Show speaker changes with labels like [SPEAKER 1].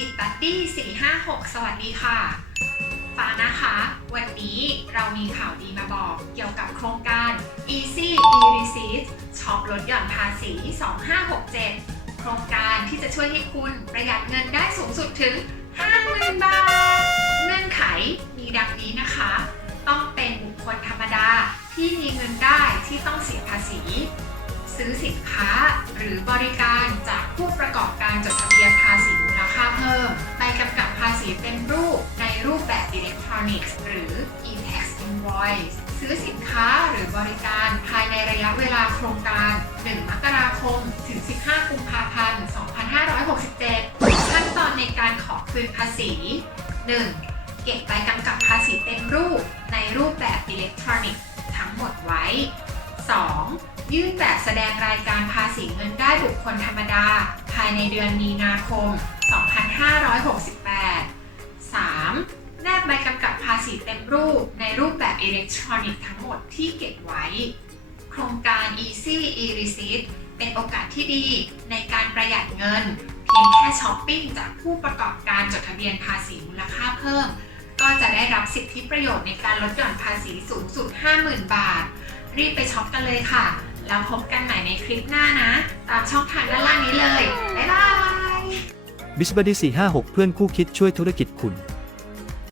[SPEAKER 1] กิจบัดดี้456 สวัสดีค่ะ ฟ้านะคะ วันนี้เรามีข่าวดีมาบอกเกี่ยวกับโครงการ Easy e-receipt ช็อปลดหย่อนภาษี 2567 โครงการที่จะช่วยให้คุณประหยัดเงินได้สูงสุดถึง 50,000 บาท เงื่อนไขมีดังนี้นะคะ ต้องเป็นบุคคลธรรมดาที่มีเงินได้ที่ต้องเสียภาษี ซื้อสินค้าหรือบริการจากผู้ประกอบการจดทะเบียน ษีเป็นรูปในรูปแบบอิเล็กทรอนิกส์หรือ e-tax invoice ซื้อสินค้าหรือบริการภายในระยะเวลาโครงการ 1 มกราคม ถึง 15 กุมภาพันธ์ 2567 ขั้นตอนในการขอคืนภาษี 1. เก็บใบกำกับภาษีเต็มรูปในรูปแบบอิเล็กทรอนิกส์ทั้งหมดไว้ 2. ยื่นแบบแสดงรายการภาษีเงินได้บุคคลธรรมดา ภายในเดือนมีนาคม 2568 ษีเต็มรูปในรูปแบบอิเล็กทรอนิกส์ทั้งหมดที่เก็บไว้ โครงการ Easy e-receipt เป็นโอกาสที่ดีในการประหยัดเงิน เพียงแค่ช้อปปิ้งจากผู้ประกอบการจดทะเบียนภาษีมูลค่าเพิ่ม ก็จะได้รับสิทธิประโยชน์ในการลดหย่อนภาษีสูงสุด 50,000 บาท รีบไปช็อปกันเลยค่ะ แล้วพบกันใหม่ในคลิปหน้านะ ตามช่องทางด้านล่างนี้เลย บ๊ายบาย
[SPEAKER 2] บิชบดี456 เพื่อนคู่คิดช่วยธุรกิจคุณ